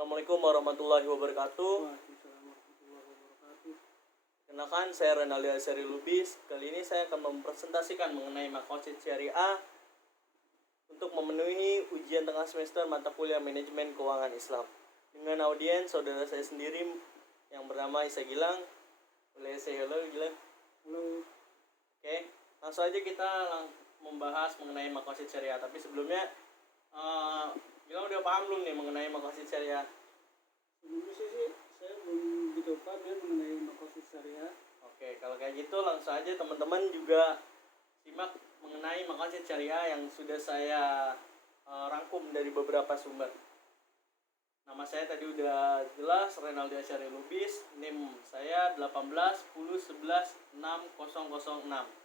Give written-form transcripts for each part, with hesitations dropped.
Assalamualaikum warahmatullahi wabarakatuh. Kenalkan, saya Renaldi Asyari Lubis. Kali ini saya akan mempresentasikan mengenai maqasid syariah untuk memenuhi ujian tengah semester mata kuliah manajemen keuangan Islam. Dengan audiens saudara saya sendiri yang bernama Isa Gilang. Boleh say hello, Gilang? Halo. Oke, langsung aja kita membahas mengenai maqasid syariah. Tapi sebelumnya Gilang udah paham belum nih mengenai maqasid syariah? Sebelumnya sih saya belum gitu paham ya mengenai maqasid syariah. Oke, kalau kayak gitu langsung aja teman-teman juga simak mengenai maqasid syariah yang sudah saya rangkum dari beberapa sumber. Nama saya tadi udah jelas, Renaldi Asyari Lubis. NIM saya 18 10 11 6006.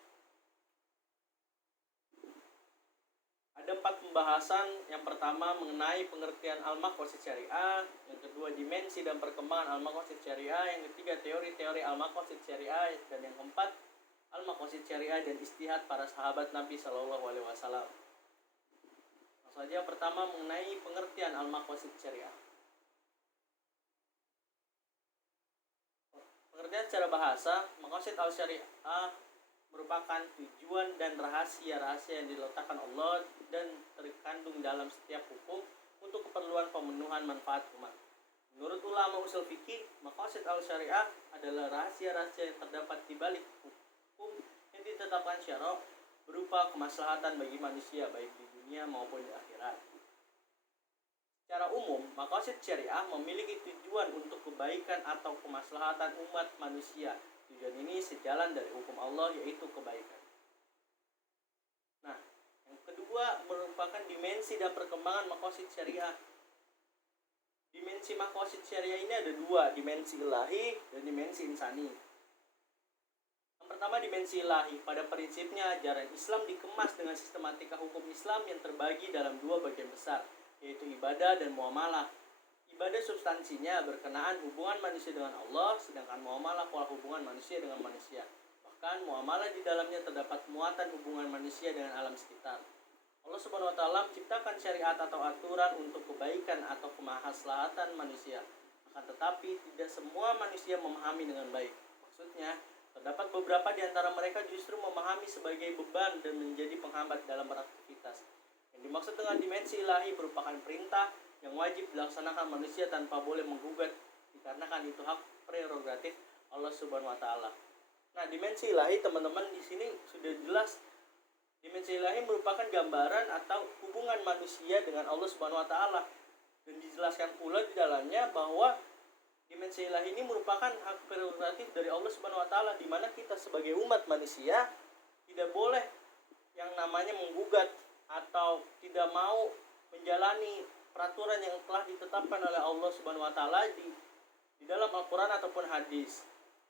Ada 4 pembahasan. Yang pertama mengenai pengertian al-maqasid syariah, yang kedua dimensi dan perkembangan al-maqasid syariah, yang ketiga teori-teori al-maqasid syariah, dan yang keempat al-maqasid syariah dan istihad para sahabat Nabi Shallallahu Alaihi Wasallam. Langsung saja yang pertama mengenai pengertian al-maqasid syariah. Pengertian secara bahasa, maqasid al-syariah merupakan tujuan dan rahasia-rahasia yang diletakkan Allah dan terkandung dalam setiap hukum untuk keperluan pemenuhan manfaat umat. Menurut ulama usul fikih, maqasid al-syariah adalah rahasia-rahasia yang terdapat di balik hukum yang ditetapkan syara berupa kemaslahatan bagi manusia baik di dunia maupun di akhirat. Secara umum, maqasid syariah memiliki tujuan untuk kebaikan atau kemaslahatan umat manusia. Tujuan ini sejalan dari hukum Allah, yaitu kebaikan. Nah, yang kedua merupakan dimensi dan perkembangan maqasid syariah. Dimensi maqasid syariah ini ada dua, dimensi ilahi dan dimensi insani. Yang pertama dimensi ilahi. Pada prinsipnya ajaran Islam dikemas dengan sistematika hukum Islam yang terbagi dalam dua bagian besar, yaitu ibadah dan muamalah. Ibadah substansinya berkenaan hubungan manusia dengan Allah, sedangkan muamalah pola hubungan manusia dengan manusia. Bahkan muamalah di dalamnya terdapat muatan hubungan manusia dengan alam sekitar. Allah Subhanahu wa taala menciptakan syariat atau aturan untuk kebaikan atau kemaslahatan manusia. Akan tetapi tidak semua manusia memahami dengan baik. Maksudnya, terdapat beberapa di antara mereka justru memahami sebagai beban dan menjadi penghambat dalam beraktivitas. Yang dimaksud dengan dimensi ilahi merupakan perintah yang wajib dilaksanakan manusia tanpa boleh menggugat, dikarenakan itu hak prerogatif Allah Subhanahu wa taala. Nah, dimensi ilahi teman-teman di sini sudah jelas. Dimensi ilahi merupakan gambaran atau hubungan manusia dengan Allah Subhanahu wa taala. Dan dijelaskan pula di dalamnya bahwa dimensi ilahi ini merupakan hak prerogatif dari Allah Subhanahu wa taala, di mana kita sebagai umat manusia tidak boleh yang namanya menggugat atau tidak mau menjalani peraturan yang telah ditetapkan oleh Allah Subhanahu wa taala di dalam Al-Qur'an ataupun hadis.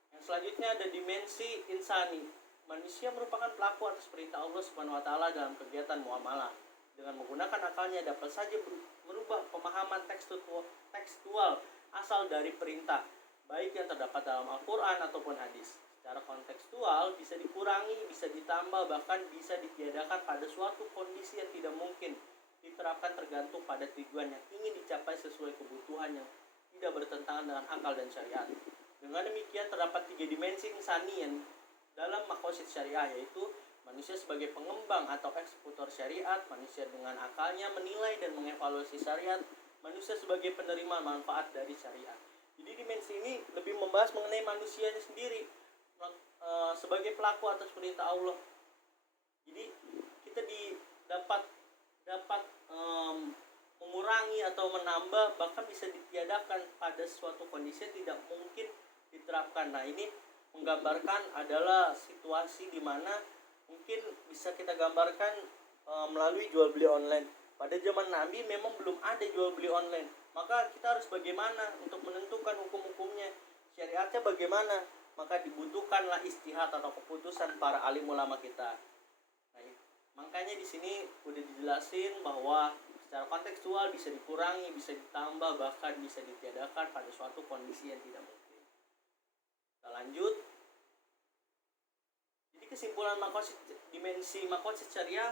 Yang selanjutnya ada dimensi insani. Manusia merupakan pelaku atas perintah Allah Subhanahu wa taala dalam kegiatan muamalah. Dengan menggunakan akalnya dapat saja merubah pemahaman tekstual asal dari perintah, baik yang terdapat dalam Al-Qur'an ataupun hadis. Secara kontekstual bisa dikurangi, bisa ditambah, bahkan bisa ditiadakan pada suatu kondisi yang tidak mungkin diterapkan tergantung pada tujuan yang ingin dicapai sesuai kebutuhan yang tidak bertentangan dengan akal dan syariat. Dengan demikian terdapat 3 dimensi insanian dalam maqasid syariah, yaitu manusia sebagai pengembang atau eksekutor syariat, manusia dengan akalnya menilai dan mengevaluasi syariat, manusia sebagai penerima manfaat dari syariat. Jadi dimensi ini lebih membahas mengenai manusianya sendiri sebagai pelaku atas perintah Allah. Jadi kita dapat mengurangi atau menambah, bahkan bisa ditiadakan pada suatu kondisi yang tidak mungkin diterapkan. Nah, ini menggambarkan adalah situasi di mana mungkin bisa kita gambarkan melalui jual beli online. Pada zaman Nabi memang belum ada jual beli online. Maka kita harus bagaimana untuk menentukan hukum-hukumnya, syariatnya bagaimana? Maka dibutuhkanlah istihad atau keputusan para alim ulama kita. Nah, makanya di sini udah dijelasin bahwa secara kontekstual bisa dikurangi, bisa ditambah, bahkan bisa ditiadakan pada suatu kondisi yang tidak mungkin. Kita lanjut. Jadi kesimpulan dimensi maqasid syariah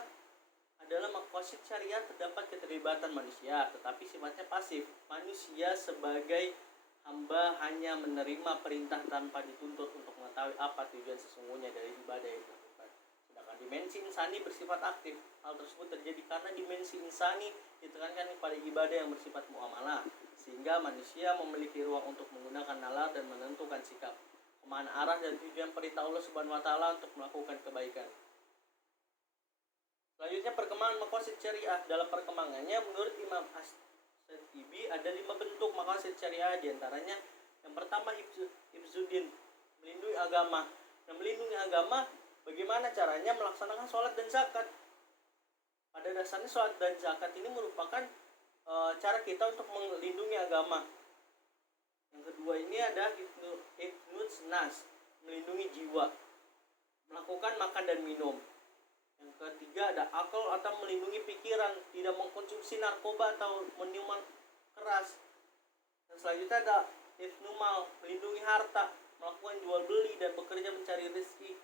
adalah maqasid syariah terdapat keterlibatan manusia, tetapi sifatnya pasif. Manusia sebagai hamba hanya menerima perintah tanpa dituntut untuk mengetahui apa tujuan sesungguhnya dari ibadah yang dilakukan. Sedangkan dimensi insani bersifat aktif. Hal tersebut terjadi karena dimensi insani ditekankan kepada ibadah yang bersifat muamalah, sehingga manusia memiliki ruang untuk menggunakan nalar dan menentukan sikap, kemana arah dan tujuan perintah Allah Subhanahu wa taala untuk melakukan kebaikan. Selanjutnya perkembangan maqasid syariah. Dalam perkembangannya menurut Imam As-Shatibi ada 5 bentuk maqasid syariah, diantaranya yang pertama hifzuddin, melindungi agama. Nah, melindungi agama bagaimana caranya? Melaksanakan sholat dan zakat. Pada dasarnya sholat dan zakat ini merupakan cara kita untuk melindungi agama. Yang kedua ini ada hifnus nas, melindungi jiwa, melakukan makan dan minum. Yang ketiga ada akal atau melindungi pikiran, tidak mengkonsumsi narkoba atau minuman keras. Dan selanjutnya ada hifnumal, melindungi harta, melakukan jual beli dan bekerja mencari rezeki.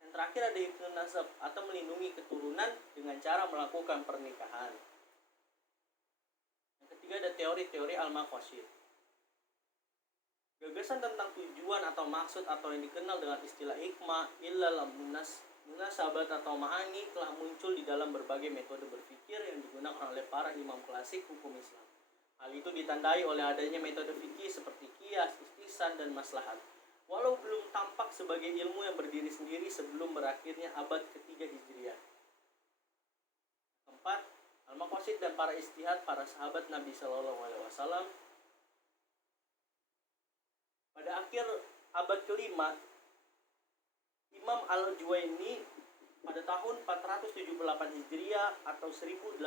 Yang terakhir ada hifnun nasab atau melindungi keturunan dengan cara melakukan pernikahan. Yang ketiga ada teori-teori al-maqasid. Gagasan tentang tujuan atau maksud atau yang dikenal dengan istilah hikmah, ilal munasabat atau ma'ani telah muncul di dalam berbagai metode berpikir yang digunakan oleh para imam klasik hukum Islam. Hal itu ditandai oleh adanya metode fikih seperti qiyas, istisna dan maslahat. Walau belum tampak sebagai ilmu yang berdiri sendiri sebelum berakhirnya abad ketiga Hijriah. Keempat, al-maqasid dan para istihad para sahabat Nabi Shallallahu Alaihi Wasallam. Pada akhir abad kelima, Imam Al-Juwaini pada tahun 478 Hijriah atau 1085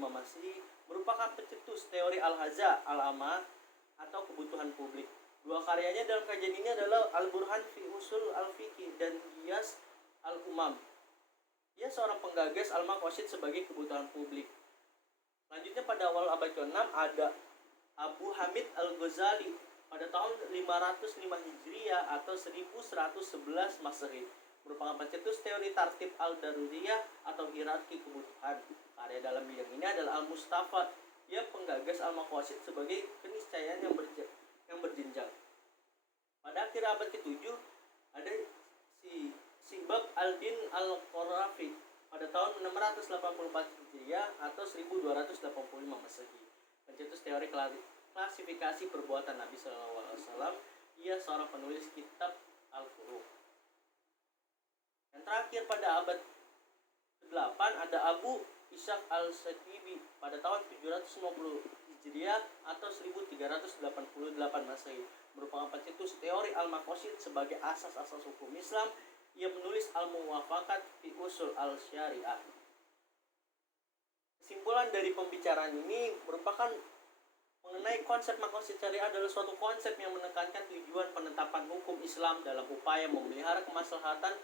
Masehi merupakan pencetus teori al-haza al-amma atau kebutuhan publik. Dua karyanya dalam kajian ini adalah Al-Burhan fi Usul al-Fiqh dan Qiyas al-Umam. Dia seorang penggagas al-maqasid sebagai kebutuhan publik. Selanjutnya pada awal abad ke-6 ada Abu Hamid al-Ghazali pada tahun 505 Hijriah atau 1111 Masehi, merupakan pencetus teori tartib al-daruriyah atau hierarki kebutuhan. Karya dalam bidang ini adalah Al-Mustafa. Dia penggagas al-maqasid sebagai keniscayaan yang berjenjang. Pada akhir abad ke-7 ada Sibab al-Din al-Qarafi pada tahun 684 Hijriah atau 1285 Masehi, pencetus teori klasifikasi perbuatan Nabi SAW. Ia seorang penulis kitab Al-Furuq. Yang terakhir pada abad ke-8 ada Abu Ishaq al-Shatibi pada tahun 750 Hijriah atau 1388 Masehi, merupakan pencetus teori al-maqasid sebagai asas-asas hukum Islam. Ia menulis Al-Muwafaqat fi Usul al-Syariah. Kesimpulan dari pembicaraan ini merupakan mengenai konsep maqasid syariah adalah suatu konsep yang menekankan tujuan penetapan hukum Islam dalam upaya memelihara kemaslahatan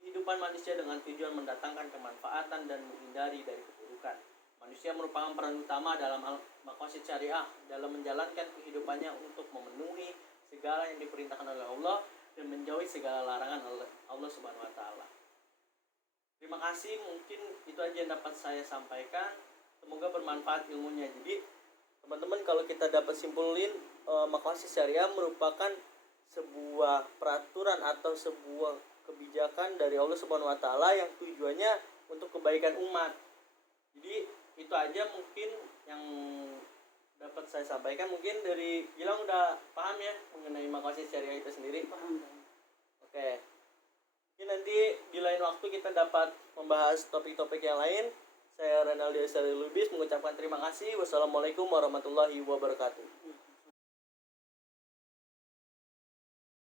kehidupan manusia dengan tujuan mendatangkan kemanfaatan dan menghindari dari keburukan. Manusia merupakan peran utama dalam maqasid syariah dalam menjalankan kehidupannya untuk memenuhi segala yang diperintahkan oleh Allah dan menjauhi segala larangan oleh Allah Subhanahu wa taala. Terima kasih, mungkin itu aja yang dapat saya sampaikan. Semoga bermanfaat ilmunya. Jadi teman-teman, kalau kita dapat simpulin, maqasid syariah merupakan sebuah peraturan atau sebuah kebijakan dari Allah Subhanahu wa taala yang tujuannya untuk kebaikan umat. Jadi itu aja mungkin yang dapat saya sampaikan. Mungkin dari Gilang udah paham ya mengenai maqasid syariah itu sendiri? Paham. Oke. Mungkin nanti di lain waktu kita dapat membahas topik-topik yang lain. Saya Renaldi Esari Lubis mengucapkan terima kasih. Wassalamualaikum warahmatullahi wabarakatuh.